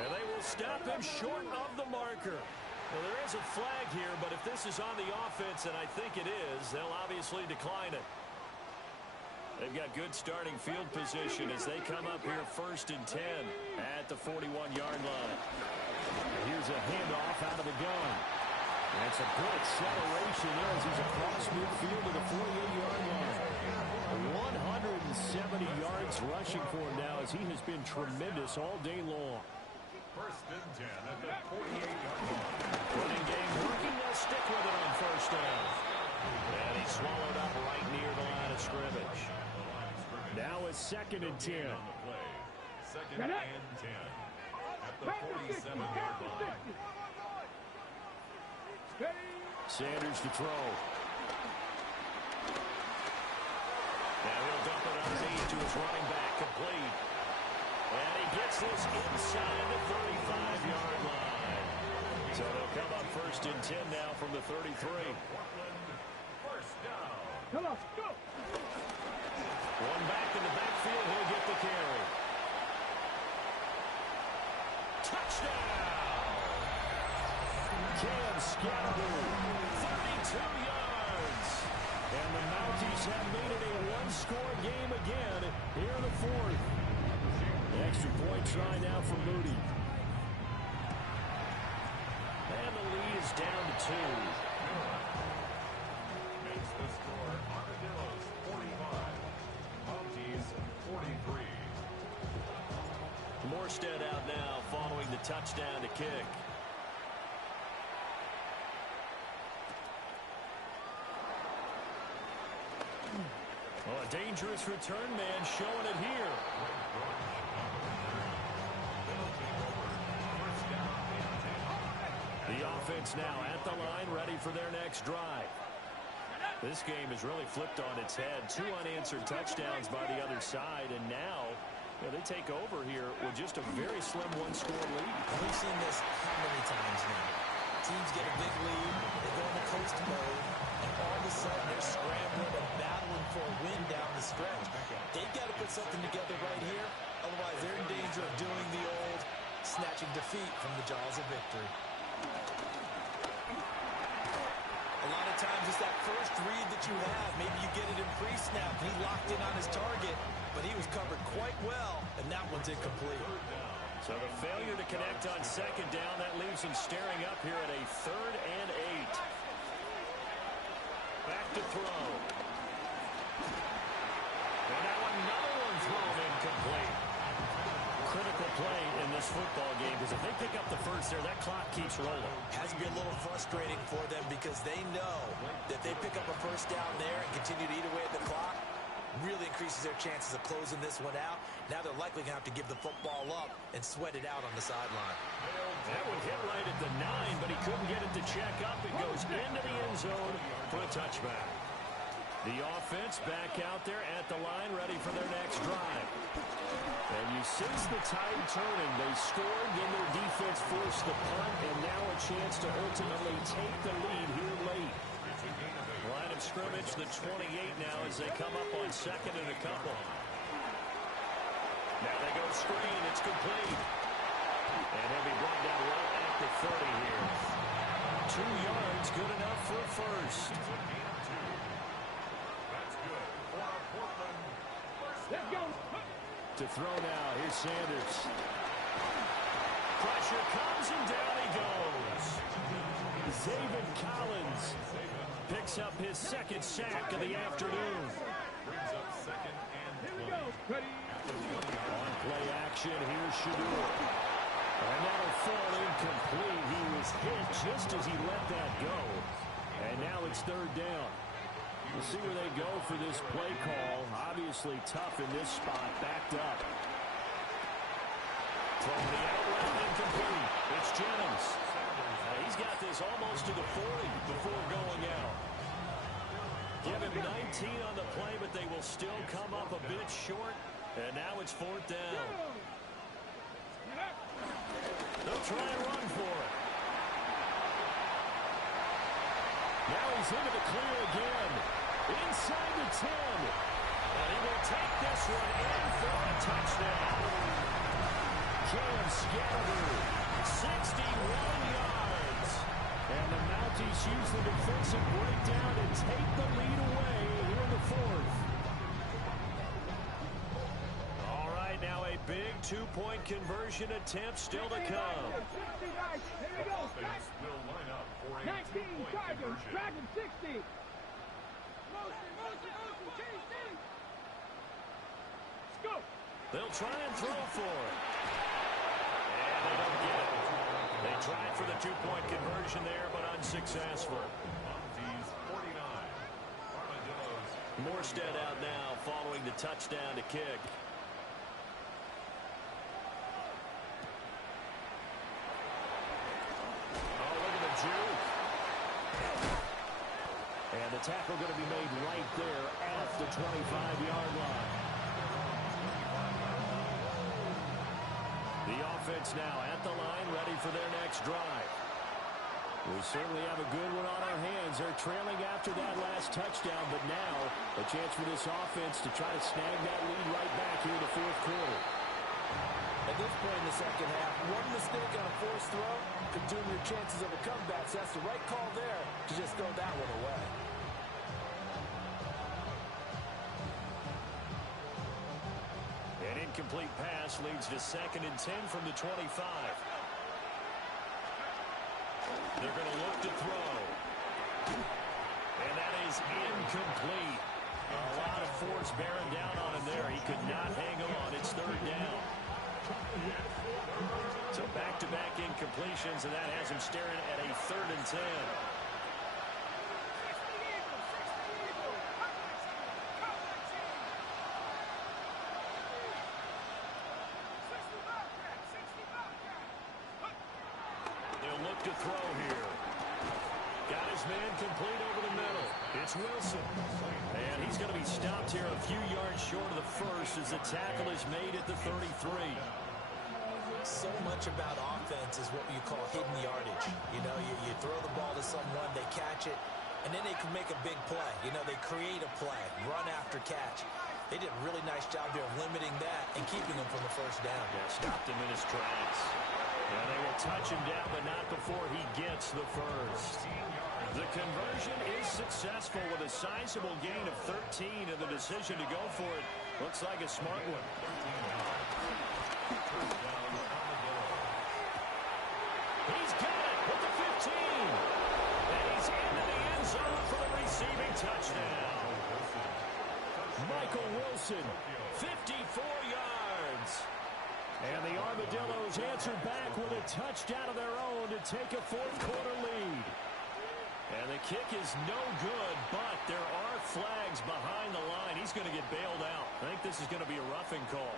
And they will stop him short of the marker. Well, there is a flag here, but if this is on the offense, and I think it is, they'll obviously decline it. They've got good starting field position as they come up here 1st and 10 at the 41-yard line. Here's a handoff out of the gun. That's a good acceleration there as he's across midfield to the 48-yard line. 170 yards rushing for him now as he has been tremendous all day long. 1st and 10 at the 48-yard line. Running game working. They'll stick with it on first down. And he's swallowed up right near the line of scrimmage. Now it's 2nd and 10. 2nd and 10 at the 47-yard line. Sanders to throw. Now he'll dump it on his knees to his running back, complete. And he gets this inside the 35-yard line. So they'll come up 1st and 10 now from the 33. First down. Come on, go. One back in the backfield, he'll get the carry. Touchdown! Cam Scattergood, 32 yards. And the Mounties have made it a one-score game again here in the 4th. The extra point try now for Moody. And the lead is down to 2. Makes the score Armadillos 45, Mounties 43. Morstead out now following the touchdown to kick. Oh, a dangerous return man showing it here. The offense now at the line, ready for their next drive. This game has really flipped on its head. 2 unanswered touchdowns by the other side, and now they take over here with just a very slim one-score lead. We've seen this how many times now? Teams get a big lead, they go into coast mode, and all of a sudden they're scrambling and battling for a win down the stretch. They've got to put something together right here, otherwise they're in danger of doing the old snatching defeat from the jaws of victory. A lot of times it's that first read that you have. Maybe you get it in pre-snap, he locked in on his target, but he was covered quite well, and that one's incomplete. So the failure to connect on second down, that leaves him staring up here at a 3rd and 8. Back to throw. And now another one thrown incomplete. Critical play in this football game, because if they pick up the first there, that clock keeps rolling. Has to be a little frustrating for them because they know that they pick up a first down there and continue to eat away at the clock, really increases their chances of closing this one out. Now they're likely going to have to give the football up and sweat it out on the sideline. That would hit right at the 9, but he couldn't get it to check up. It goes into the end zone for a touchback. The offense back out there at the line, ready for their next drive. And you sense the tide turning. They scored, then their defense forced the punt, and now a chance to ultimately take the lead here late. Line of scrimmage, the 28 now as they come up on 2nd and a couple. Now they go screen. It's complete. And he'll be brought down right at the 30 here. 2 yards, good enough for a first. That's good for Portland. Let's go. To throw now, here's Sanders. Pressure comes and down he goes. Zaven Collins picks up his 2nd sack of the afternoon. Brings up 2nd and 20. Here we go. Ready. On play action, here's Shador. And that'll fall incomplete. He was hit just as he let that go. And now it's 3rd down. We'll see where they go for this play call. Obviously tough in this spot, backed up. From the outlet, incomplete. It's Jennings. He's got this almost to the 40 before going out. Give him 19 on the play, but they will still come up a bit short. And now it's 4th down. They'll try and run for it. Now he's into the clear again. Inside the 10. And he will take this one in for a touchdown. Cam Scattergood, 61 yards. And the Mounties use the defensive breakdown to take the lead away here in the 4th. All right, now a big 2-point conversion attempt still to come. Offense will line up for a 19 2-point Tigers, conversion. Dragon 60. Go. They'll try and throw for it. And they don't get it. They tried for the 2-point conversion there, but unsuccessful. Mounties 49. Armadillos. Morstead out now following the touchdown to kick. Oh, look at the juke. And the tackle going to be made right there at the 25-yard line. The offense now at the line, ready for their next drive. We certainly have a good one on our hands. They're trailing after that last touchdown, but now a chance for this offense to try to snag that lead right back here in the 4th quarter. At this point in the second half, one mistake on a forced throw could doom your chances of a comeback. So that's the right call there to just throw that one away. An incomplete pass leads to 2nd and 10 from the 25. They're going to look to throw. And that is incomplete. A lot of force bearing down on him there. He could not hang on. It's 3rd down. So back-to-back incompletions, and that has him staring at a 3rd and 10. They'll look to throw here. Got his man complete over the middle. It's Wilson. And he's going to be stopped here a few yards short of the first as the tackle is made at the 33. So much about offense is what you call hidden yardage. You know, you throw the ball to someone, they catch it, and then they can make a big play. You know, they create a play, run after catch. They did a really nice job there of limiting that and keeping him from the first down. Yeah, stopped him in his tracks. And they will touch him down, but not before he gets the first. The conversion is successful with a sizable gain of 13, and the decision to go for it looks like a smart one. He's got it with the 15. And he's into the end zone for the receiving touchdown. Michael Wilson, 54 yards. And the Armadillos answered back with a touchdown of their own to take a fourth-quarter lead. And the kick is no good, but there are flags behind the line. He's going to get bailed out. I think this is going to be a roughing call.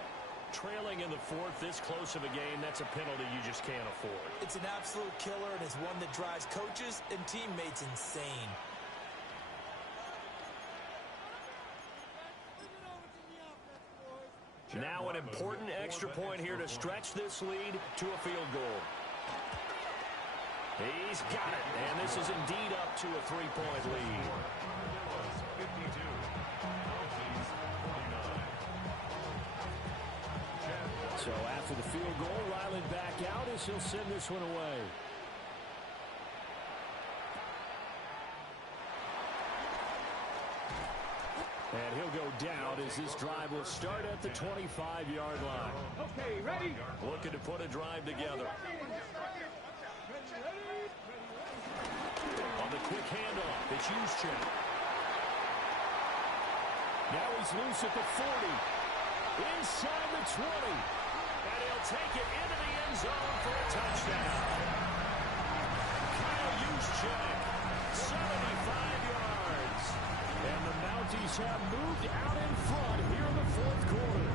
Trailing in the fourth, this close of a game, that's a penalty you just can't afford. It's an absolute killer, and it's one that drives coaches and teammates insane. Now an important extra point here to stretch this lead to a field goal. He's got it, and this is indeed up to a three-point lead. 52. So after the field goal, Ryland back out as he'll send this one away. And he'll go down as this drive will start at the 25-yard line. Okay, ready? Looking to put a drive together. On the quick handoff, it's Juszczyk. Now he's loose at the 40. Inside the 20. And he'll take it into the end zone for a touchdown. Kyle Juszczyk, 75 yards. And the Mounties have moved out in front here in the fourth quarter.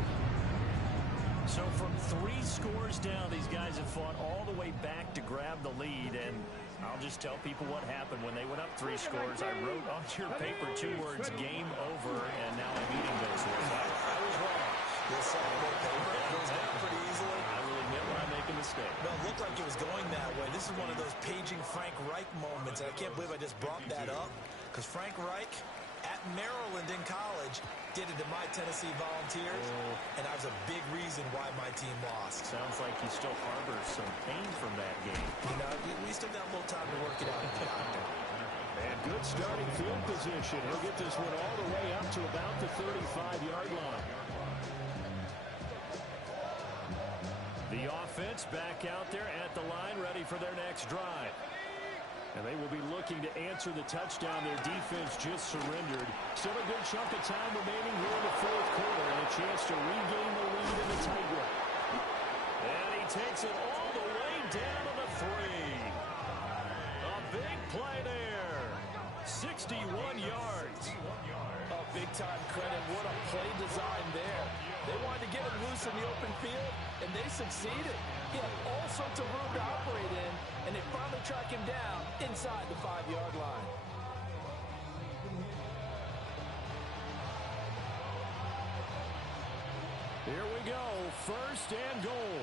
So from 3 scores down, these guys have fought all the way back to grab the lead. And I'll just tell people what happened when they went up 3 scores. I wrote onto your paper 2 words, game over, and now I'm eating those words. I was wrong. This paper goes down pretty easily. I will admit when I make a mistake. No, it looked like it was going that way. This is one of those paging Frank Reich moments, and I can't believe I just brought that up, because Frank Reich at Maryland in college did it to my Tennessee Volunteers, and that was a big reason why my team lost. Sounds like he still harbors some pain from that game. You know, we still got a little time to work it out. And good starting field position. He'll get this one all the way up to about the 35-yard line. The offense back out there at the line, ready for their next drive. And they will be looking to answer the touchdown. Their defense just surrendered. Still a good chunk of time remaining here in the fourth quarter, and a chance to regain the lead in the tightrope. And he takes it all the way down to the 3. A big play there. 61 yards. Oh, big-time credit. What a play design there. They wanted to get him loose in the open field, and they succeeded. He had all sorts of room to operate in, and they finally track him down inside the 5-yard line. Here we go. First and goal.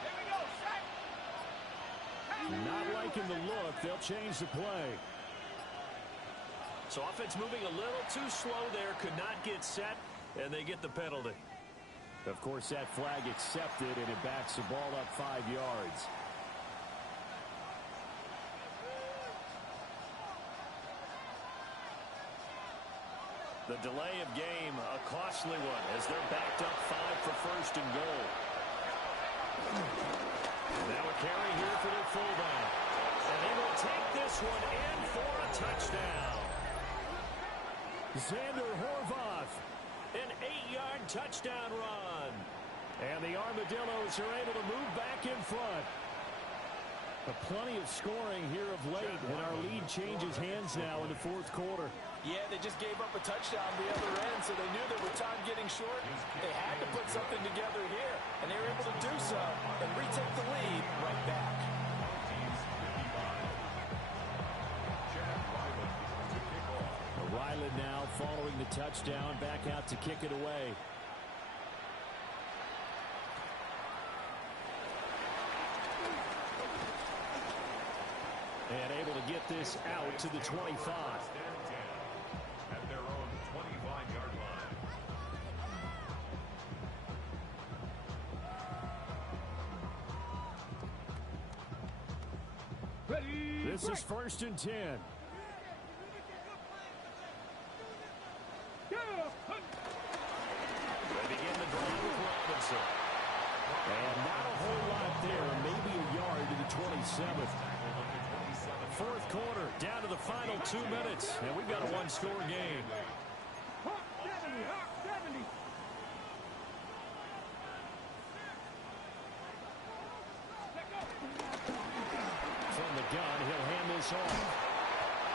Here we go, set. Not liking the look. They'll change the play. So offense moving a little too slow there. Could not get set, and they get the penalty. Of course, that flag accepted, and it backs the ball up 5 yards. The delay of game, a costly one, as they're backed up 5 for first and goal. Now a carry here for their fullback. And they will take this one in for a touchdown. Xander Horvath, an 8-yard touchdown run. And the Armadillos are able to move back in front. But plenty of scoring here of late, and our lead changes hands now in the fourth quarter. Yeah, they just gave up a touchdown the other end, so they knew there were time getting short. They had to put something together here, and they were able to do so and retake the lead right back. Ryland now following the touchdown, back out to kick it away. And able to get this out to the 25. At their own 25-yard line. Ready. This is first and 10. They begin the drive with Robinson. And not a whole lot there. Maybe a yard to the 27th. Fourth quarter, down to the final 2 minutes, and we've got a one-score game. From the gun, he'll hand this off.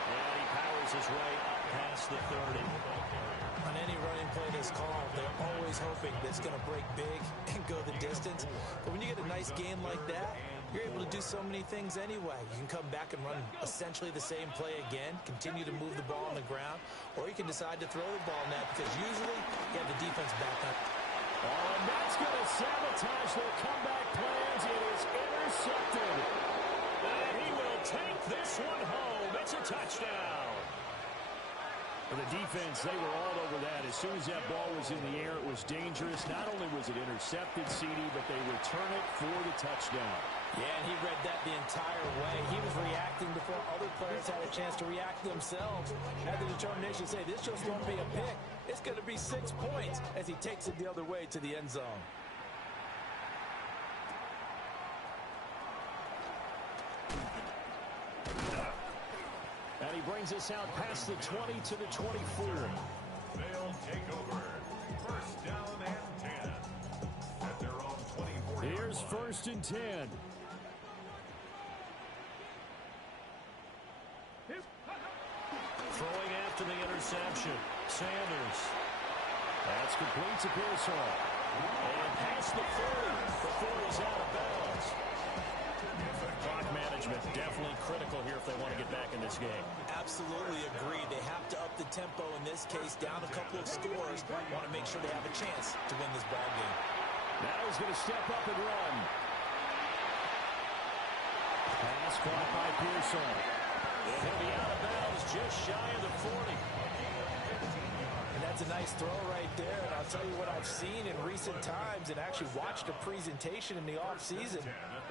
And he powers his way up past the 30. On any running play that's called, they're always hoping that it's going to break big and go the distance. But when you get a nice game like that, you're able to do so many things anyway. You can come back and run essentially the same play again, continue to move the ball on the ground, or you can decide to throw the ball net because usually you have the defense back up. Oh, and that's going to sabotage their comeback plans. It is intercepted. And he will take this one home. It's a touchdown. For the defense, they were all over that. As soon as that ball was in the air, it was dangerous. Not only was it intercepted, CD, but they return it for the touchdown. Yeah, and he read that the entire way. He was reacting before other players had a chance to react themselves. Had the determination to say, this just won't be a pick. It's going to be 6 points as he takes it the other way to the end zone. And he brings us out past the 20 to the 24. They'll take over. First down and 10. At their own 24. Here's first and 10. Throwing after the interception. Sanders. That's complete to Pearsall. And past the 40 before he's out of bounds. Clock management definitely critical here if they want to get back in this game. Absolutely agree. They have to up the tempo in this case, down a couple of scores. Want to make sure they have a chance to win this ball game. Now he's going to step up and run. Pass caught by Pearsall. And he'll be out of bounds just shy of the 40. And that's a nice throw right there. And I'll tell you what I've seen in recent times and actually watched a presentation in the offseason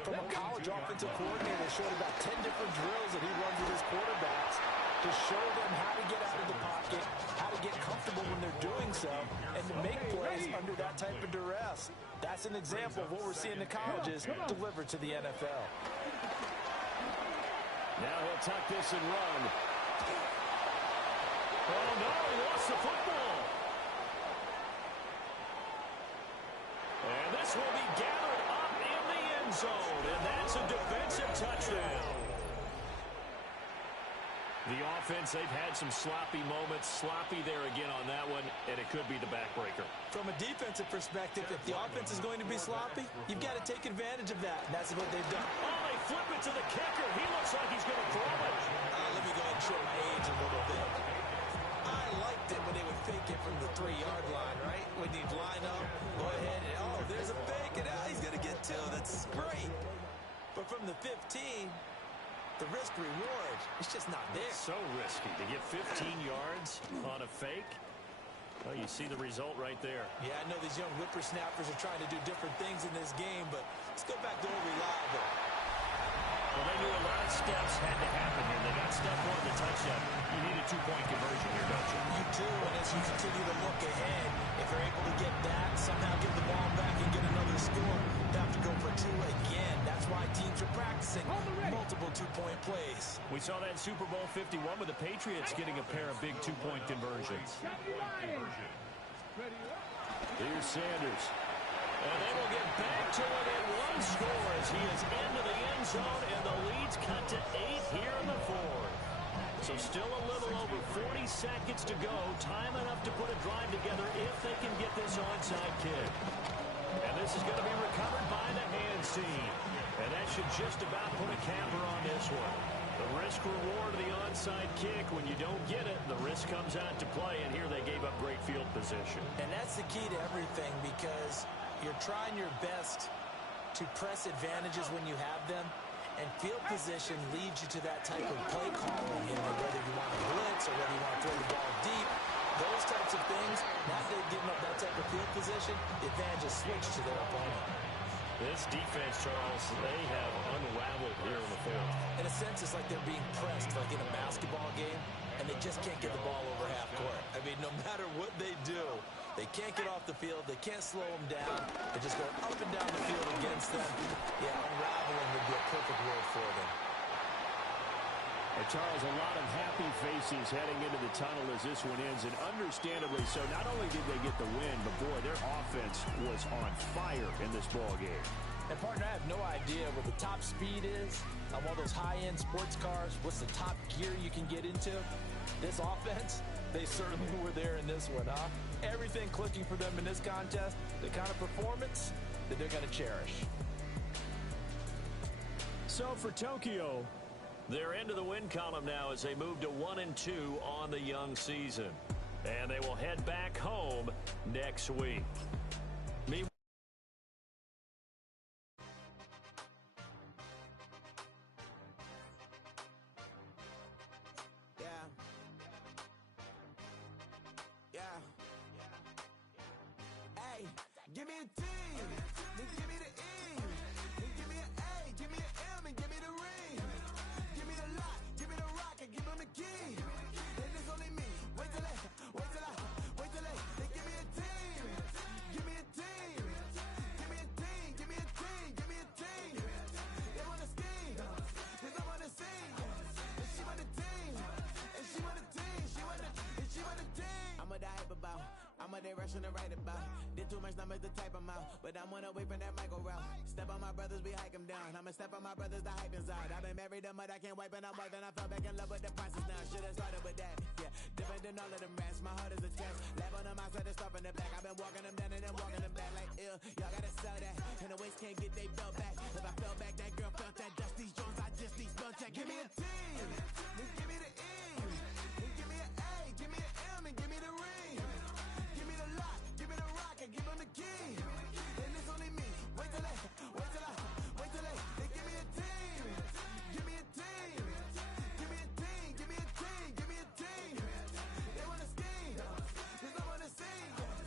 from a college offensive coordinator showing about 10 different drills that he runs with his quarterbacks to show them how to get out of the pocket, how to get comfortable when they're doing so, and to make plays under that type of duress. That's an example of what we're seeing the colleges deliver to the NFL. Now he'll tuck this and run. Oh, no, he lost the football. And this will be gathered up in the end zone, and that's a defensive touchdown. The offense, they've had some sloppy moments. Sloppy there again on that one, and it could be the backbreaker. From a defensive perspective, if the offense is going to be sloppy, you've got to take advantage of that, and that's what they've done. Oh, they flip it to the kicker. He looks like he's going to throw it. Let me go ahead and show my age a little bit. I liked it when they would fake it from the 3-yard line, right? When you'd line up, go ahead, and oh, there's a fake, and now he's going to get 2. That's great. But from the 15... the risk-reward, it's just not there. So risky to get 15 yards on a fake. Well, you see the result right there. Yeah, I know these young whippersnappers are trying to do different things in this game, but let's go back to reliable. Well, they knew a lot of steps had to happen here. They got step 1 to touchdown. You need a 2-point conversion here, don't you? You do, and as you continue to look ahead, if you're able to get that, somehow get the ball back and get another score, you have to go for 2 again. That's why teams are practicing multiple 2-point plays. We saw that in Super Bowl 51 with the Patriots getting a pair of big 2-point conversions. Here's Sanders. And they will get back to it at 1 score as he is into the end zone, and the lead's cut to 8 here in the 4th. So still a little over 40 seconds to go. Time enough to put a drive together if they can get this onside kick. And this is going to be recovered by the hands team. And that should just about put a capper on this one. The risk reward of the onside kick, when you don't get it, the risk comes out to play, and here they gave up great field position. And that's the key to everything, because you're trying your best to press advantages when you have them, and field position leads you to that type of play calling, whether you want to blitz or whether you want to throw the ball deep. Those types of things, now that they've given up that type of field position, the advantage is switched to their opponent. This defense, Charles, they have unraveled here in the 4th. In a sense, it's like they're being pressed, like in a basketball game, and they just can't get the ball over half court. I mean, no matter what they do, They can't get off the field. They can't slow them down. They just go up and down the field against them. Yeah, unraveling would be a perfect word for them. And Charles, a lot of happy faces heading into the tunnel as this one ends, and understandably so. Not only did they get the win, but boy, their offense was on fire in this ball game. And partner, I have no idea what the top speed is on one of those high-end sports cars. What's the top gear you can get into? This offense, they certainly were there in this one, huh? Everything clicking for them in this contest, the kind of performance that they're going to cherish. So for Tokyo, they're into the win column now as they move to 1-2 on the young season. And they will head back home next week. Meanwhile, Hey, give me a T, then give me the E, then give me an A, give me an M, and give me the ring. Give me the lock, give me the rock, and give them the key. And it's only me. Wait till then give me a team. Give me a team. Give me a team. Give me a team. Give me a team. They want to scheme, 'cause I want to sing. And she want a team. And she want a team. She want a team. I'm a die about. I'm a direction to write about. Did too much numbers to type them out. But I'm one away from that micro route. Step on my brothers, we hike them down. I'ma step on my brothers, the hype inside. I've been married to mud, I can't wipe it out more than I fell back in love with the process now. Should've started with that. Yeah, different than all of them rats. My heart is a test. Lab on them outside and stuff in the back. I've been walking them down and then walking them back like ill. Y'all gotta sell that. And the waist can't get they belt back. If I fell back, that girl felt that. Just these Jones, I just need spell check. Give me a team.